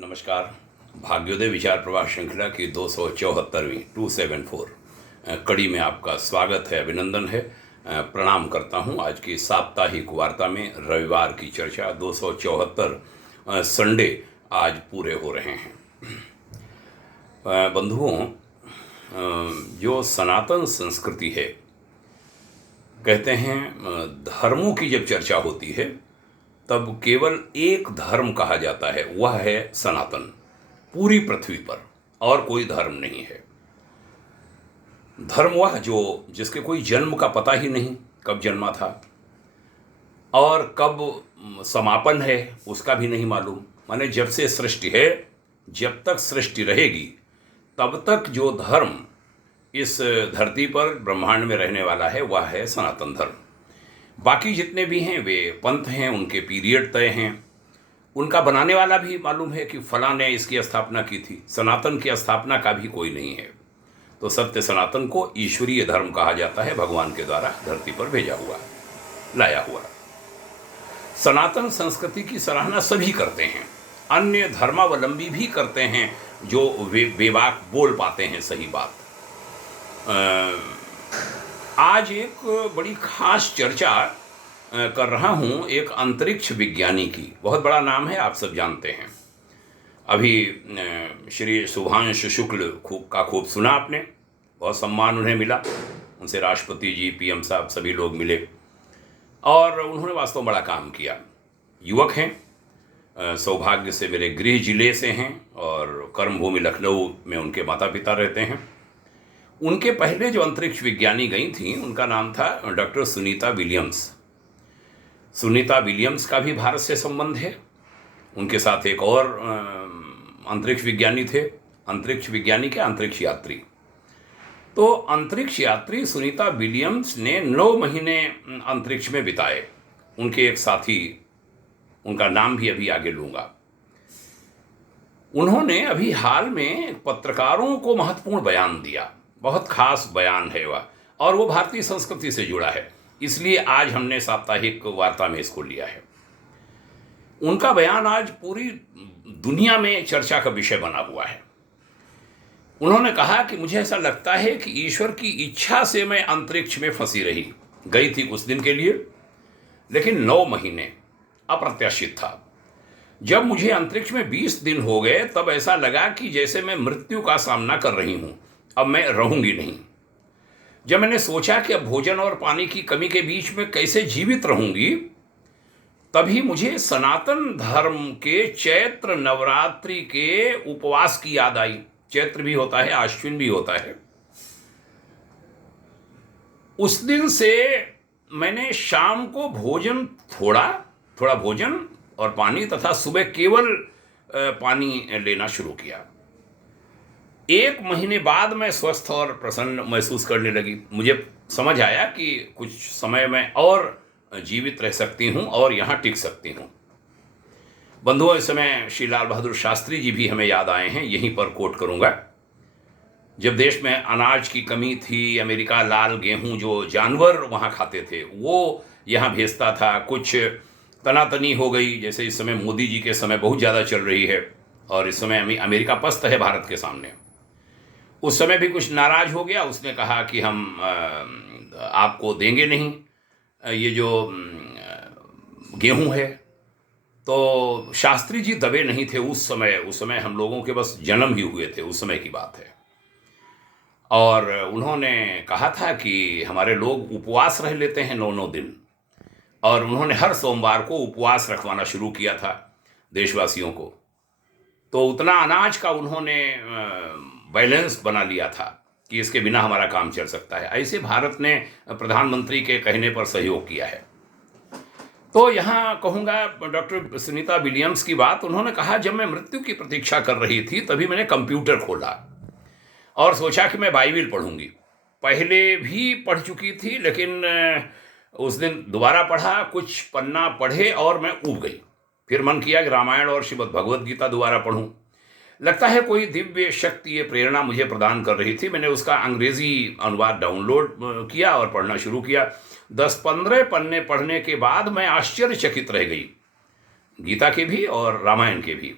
नमस्कार। भाग्योदय विचार प्रवाह श्रृंखला की 274वीं 274 कड़ी में आपका स्वागत है, अभिनंदन है। प्रणाम करता हूं। आज की साप्ताहिक वार्ता में रविवार की चर्चा 274 संडे आज पूरे हो रहे हैं। बंधुओं, जो सनातन संस्कृति है, कहते हैं धर्मों की जब चर्चा होती है तब केवल एक धर्म कहा जाता है, वह है सनातन। पूरी पृथ्वी पर और कोई धर्म नहीं है। धर्म वह जो जिसके कोई जन्म का पता ही नहीं, कब जन्मा था और कब समापन है उसका भी नहीं मालूम। माने जब से सृष्टि है, जब तक सृष्टि रहेगी तब तक जो धर्म इस धरती पर ब्रह्मांड में रहने वाला है वह है सनातन धर्म। बाकी जितने भी हैं वे पंथ हैं, उनके पीरियड तय हैं, उनका बनाने वाला भी मालूम है कि फलां ने इसकी स्थापना की थी। सनातन की स्थापना का भी कोई नहीं है। तो सत्य सनातन को ईश्वरीय धर्म कहा जाता है, भगवान के द्वारा धरती पर भेजा हुआ, लाया हुआ। सनातन संस्कृति की सराहना सभी करते हैं, अन्य धर्मावलंबी भी करते हैं जो बेबाक बोल पाते हैं सही बात। आज एक बड़ी खास चर्चा कर रहा हूं एक अंतरिक्ष विज्ञानी की। बहुत बड़ा नाम है, आप सब जानते हैं। अभी श्री शुभांशु शुक्ल का खूब सुना आपने, बहुत सम्मान उन्हें मिला। उनसे राष्ट्रपति जी, पीएम साहब सभी लोग मिले और उन्होंने वास्तव में बड़ा काम किया। युवक हैं, सौभाग्य से मेरे गृह जिले से हैं और कर्मभूमि लखनऊ में उनके माता पिता रहते हैं। उनके पहले जो अंतरिक्ष विज्ञानी गई थी उनका नाम था doctor Sunita Williams. Sunita Williams का भी भारत से संबंध है। उनके साथ एक और अंतरिक्ष विज्ञानी थे, अंतरिक्ष विज्ञानी के अंतरिक्ष यात्री। तो अंतरिक्ष यात्री सुनीता विलियम्स ने 9 महीने अंतरिक्ष में बिताए। उनके एक साथी, उनका नाम भी अभी आगे लूँगा, उन्होंने अभी हाल में पत्रकारों को महत्वपूर्ण बयान दिया। बहुत खास बयान है वह, और वो भारतीय संस्कृति से जुड़ा है, इसलिए आज हमने साप्ताहिक वार्ता में इसको लिया है। उनका बयान आज पूरी दुनिया में चर्चा का विषय बना हुआ है। उन्होंने कहा कि मुझे ऐसा लगता है कि ईश्वर की इच्छा से मैं अंतरिक्ष में फंसी रही। गई थी कुछ दिन के लिए, लेकिन 9 महीने अप्रत्याशित था। जब मुझे अंतरिक्ष में 20 दिन हो गए तब ऐसा लगा कि जैसे मैं मृत्यु का सामना कर रही हूं, अब मैं रहूंगी नहीं। जब मैंने सोचा कि अब भोजन और पानी की कमी के बीच में कैसे जीवित रहूंगी, तभी मुझे सनातन धर्म के चैत्र नवरात्रि के उपवास की याद आई। चैत्र भी होता है, आश्विन भी होता है। उस दिन से मैंने शाम को भोजन थोड़ा भोजन और पानी तथा सुबह केवल पानी लेना शुरू किया। 1 महीने बाद मैं स्वस्थ और प्रसन्न महसूस करने लगी। मुझे समझ आया कि कुछ समय में और जीवित रह सकती हूँ और यहाँ टिक सकती हूँ। बंधुओं, इस समय श्री लाल बहादुर शास्त्री जी भी हमें याद आए हैं, यहीं पर कोट करूँगा। जब देश में अनाज की कमी थी, अमेरिका लाल गेहूँ जो जानवर वहाँ खाते थे वो यहाँ भेजता था। कुछ तनातनी हो गई, जैसे इस समय मोदी जी के समय बहुत ज़्यादा चल रही है और इस समय अमेरिका पस्त है भारत के सामने। उस समय भी कुछ नाराज हो गया, उसने कहा कि हम आपको देंगे नहीं ये जो गेहूं है। तो शास्त्री जी दबे नहीं थे उस समय हम लोगों के बस जन्म ही हुए थे, उस समय की बात है। और उन्होंने कहा था कि हमारे लोग उपवास रह लेते हैं 9-9 दिन, और उन्होंने हर सोमवार को उपवास रखवाना शुरू किया था देशवासियों को। तो उतना अनाज का उन्होंने बैलेंस बना लिया था कि इसके बिना हमारा काम चल सकता है। ऐसे भारत ने प्रधानमंत्री के कहने पर सहयोग किया है। तो यहाँ कहूँगा डॉक्टर सुनीता विलियम्स की बात। उन्होंने कहा, जब मैं मृत्यु की प्रतीक्षा कर रही थी तभी मैंने कंप्यूटर खोला और सोचा कि मैं बाइबिल पढ़ूंगी। पहले भी पढ़ चुकी थी, लेकिन उस दिन दोबारा पढ़ा, कुछ पन्ना पढ़े और मैं ऊब गई। फिर मन किया कि रामायण और श्रीमद् भगवद गीता दोबारा पढ़ूं। लगता है कोई दिव्य शक्ति ये प्रेरणा मुझे प्रदान कर रही थी। मैंने उसका अंग्रेजी अनुवाद डाउनलोड किया और पढ़ना शुरू किया। 10-15 पन्ने पढ़ने के बाद मैं आश्चर्यचकित रह गई, गीता के भी और रामायण के भी।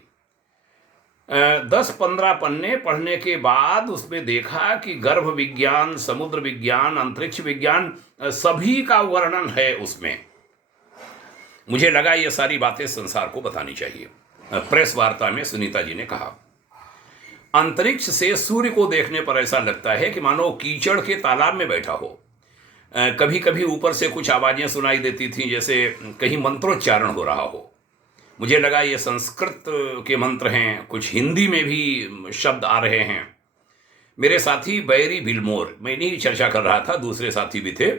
10-15 पन्ने पढ़ने के बाद उसमें देखा कि गर्भ विज्ञान, समुद्र विज्ञान, अंतरिक्ष विज्ञान सभी का वर्णन है उसमें। मुझे लगा ये सारी बातें संसार को बतानी चाहिए। प्रेस वार्ता में सुनीता जी ने कहा, अंतरिक्ष से सूर्य को देखने पर ऐसा लगता है कि मानो कीचड़ के तालाब में बैठा हो। कभी कभी ऊपर से कुछ आवाजें सुनाई देती थीं, जैसे कहीं मंत्रोच्चारण हो रहा हो। मुझे लगा ये संस्कृत के मंत्र हैं, कुछ हिंदी में भी शब्द आ रहे हैं। मेरे साथी बैरी बिलमोर, मैं नहीं चर्चा कर रहा था, दूसरे साथी भी थे,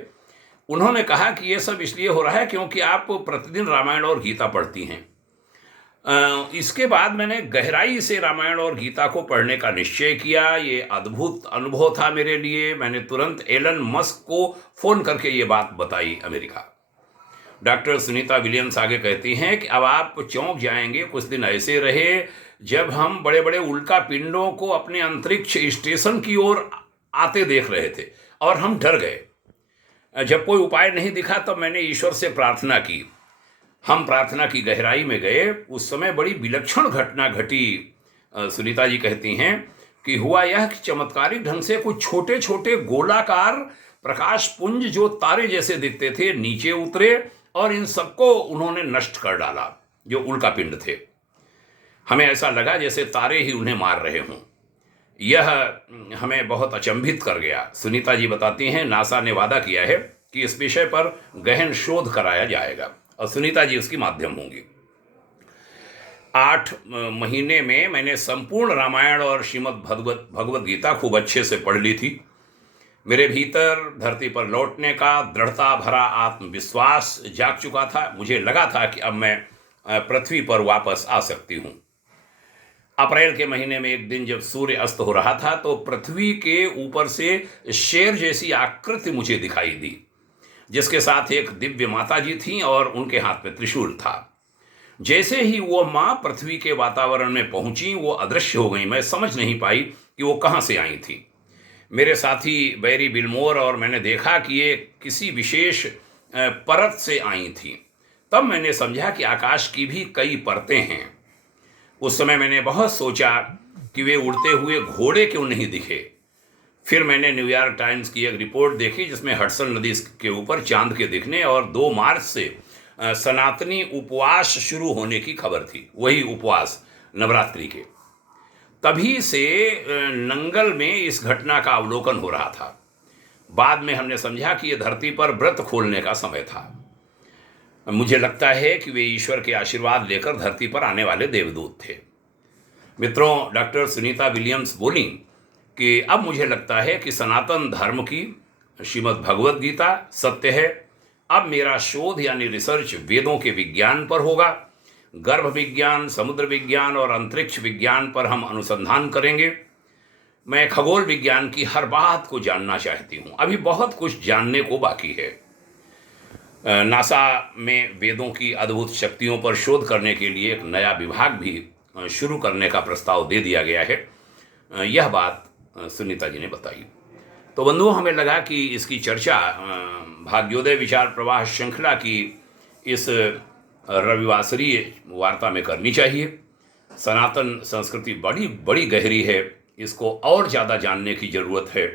उन्होंने कहा कि ये सब इसलिए हो रहा है क्योंकि आप प्रतिदिन रामायण और गीता पढ़ती हैं। इसके बाद मैंने गहराई से रामायण और गीता को पढ़ने का निश्चय किया। ये अद्भुत अनुभव था मेरे लिए। मैंने तुरंत एलन मस्क को फ़ोन करके ये बात बताई, अमेरिका। डॉक्टर सुनीता विलियम्स आगे कहती हैं कि अब आप चौंक जाएंगे, कुछ दिन ऐसे रहे जब हम बड़े बड़े उल्का पिंडों को अपने अंतरिक्ष स्टेशन की ओर आते देख रहे थे और हम डर गए। जब कोई उपाय नहीं दिखा तब मैंने ईश्वर से प्रार्थना की। हम प्रार्थना की गहराई में गए। उस समय बड़ी विलक्षण घटना घटी। सुनीता जी कहती हैं कि हुआ यह कि चमत्कारिक ढंग से कुछ छोटे छोटे गोलाकार प्रकाश पुंज जो तारे जैसे दिखते थे नीचे उतरे और इन सबको उन्होंने नष्ट कर डाला, जो उल्का पिंड थे। हमें ऐसा लगा जैसे तारे ही उन्हें मार रहे हों। यह हमें बहुत अचंभित कर गया। सुनीता जी बताती हैं, नासा ने वादा किया है कि इस विषय पर गहन शोध कराया जाएगा और सुनीता जी उसकी माध्यम होंगी। 8 महीने में मैंने संपूर्ण रामायण और श्रीमद् भगवद गीता खूब अच्छे से पढ़ ली थी। मेरे भीतर धरती पर लौटने का दृढ़ता भरा आत्मविश्वास जाग चुका था। मुझे लगा था कि अब मैं पृथ्वी पर वापस आ सकती हूँ। अप्रैल के महीने में एक दिन जब सूर्य अस्त हो रहा था तो पृथ्वी के ऊपर से शेर जैसी आकृति मुझे दिखाई दी, जिसके साथ एक दिव्य माता जी थीं और उनके हाथ में त्रिशूल था। जैसे ही वो माँ पृथ्वी के वातावरण में पहुंची, वो अदृश्य हो गई। मैं समझ नहीं पाई कि वो कहाँ से आई थी। मेरे साथी बैरी बिलमोर और मैंने देखा कि ये किसी विशेष परत से आई थी। तब मैंने समझा कि आकाश की भी कई परतें हैं। उस समय मैंने बहुत सोचा कि वे उड़ते हुए घोड़े क्यों नहीं दिखे। फिर मैंने न्यूयॉर्क टाइम्स की एक रिपोर्ट देखी जिसमें हडसन नदी के ऊपर चांद के दिखने और 2 मार्च से सनातनी उपवास शुरू होने की खबर थी। वही उपवास नवरात्रि के। तभी से नंगल में इस घटना का अवलोकन हो रहा था। बाद में हमने समझा कि यह धरती पर व्रत खोलने का समय था। मुझे लगता है कि वे ईश्वर के आशीर्वाद लेकर धरती पर आने वाले देवदूत थे। मित्रों, डॉक्टर सुनीता विलियम्स बोली कि अब मुझे लगता है कि सनातन धर्म की श्रीमद् भगवद गीता सत्य है। अब मेरा शोध यानी रिसर्च वेदों के विज्ञान पर होगा। गर्भ विज्ञान, समुद्र विज्ञान और अंतरिक्ष विज्ञान पर हम अनुसंधान करेंगे। मैं खगोल विज्ञान की हर बात को जानना चाहती हूँ। अभी बहुत कुछ जानने को बाकी है। नासा में वेदों की अद्भुत शक्तियों पर शोध करने के लिए एक नया विभाग भी शुरू करने का प्रस्ताव दे दिया गया है। यह बात सुनीता जी ने बताई। तो बंधुओं, हमें लगा कि इसकी चर्चा भाग्योदय विचार प्रवाह श्रृंखला की इस रविवासरीय वार्ता में करनी चाहिए। सनातन संस्कृति बड़ी बड़ी गहरी है, इसको और ज़्यादा जानने की ज़रूरत है।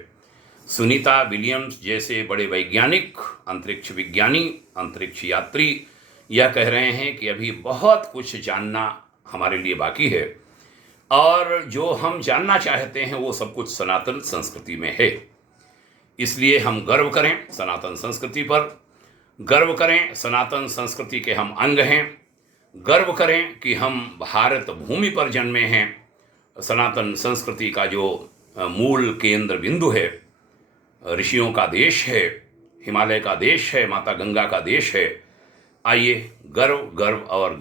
सुनीता विलियम्स जैसे बड़े वैज्ञानिक, अंतरिक्ष विज्ञानी, अंतरिक्ष यात्री यह कह रहे हैं कि अभी बहुत कुछ जानना हमारे लिए बाकी है और जो हम जानना चाहते हैं वो सब कुछ सनातन संस्कृति में है। इसलिए हम गर्व करें सनातन संस्कृति पर, गर्व करें सनातन संस्कृति के हम अंग हैं, गर्व करें कि हम भारत भूमि पर जन्मे हैं। सनातन संस्कृति का जो मूल केंद्र बिंदु है, ऋषियों का देश है, हिमालय का देश है, माता गंगा का देश है। आइए गर्व गर्व और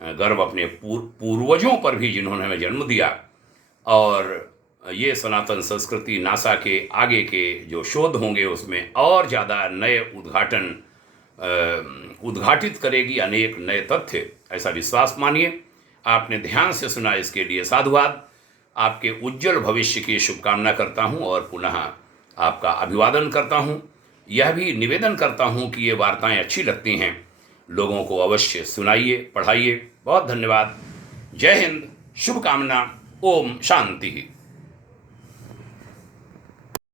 गर्व अपने पूर्वजों पर भी जिन्होंने हमें जन्म दिया। और ये सनातन संस्कृति नासा के आगे के जो शोध होंगे उसमें और ज़्यादा नए उद्घाटित करेगी, अनेक नए तथ्य, ऐसा विश्वास मानिए। आपने ध्यान से सुना, इसके लिए साधुवाद। आपके उज्जवल भविष्य की शुभकामना करता हूँ और पुनः आपका अभिवादन करता हूँ। यह भी निवेदन करता हूँ कि ये वार्ताएं अच्छी लगती हैं, लोगों को अवश्य सुनाइए, पढ़ाइए। बहुत धन्यवाद। जय हिंद, शुभकामना। ओम शांति।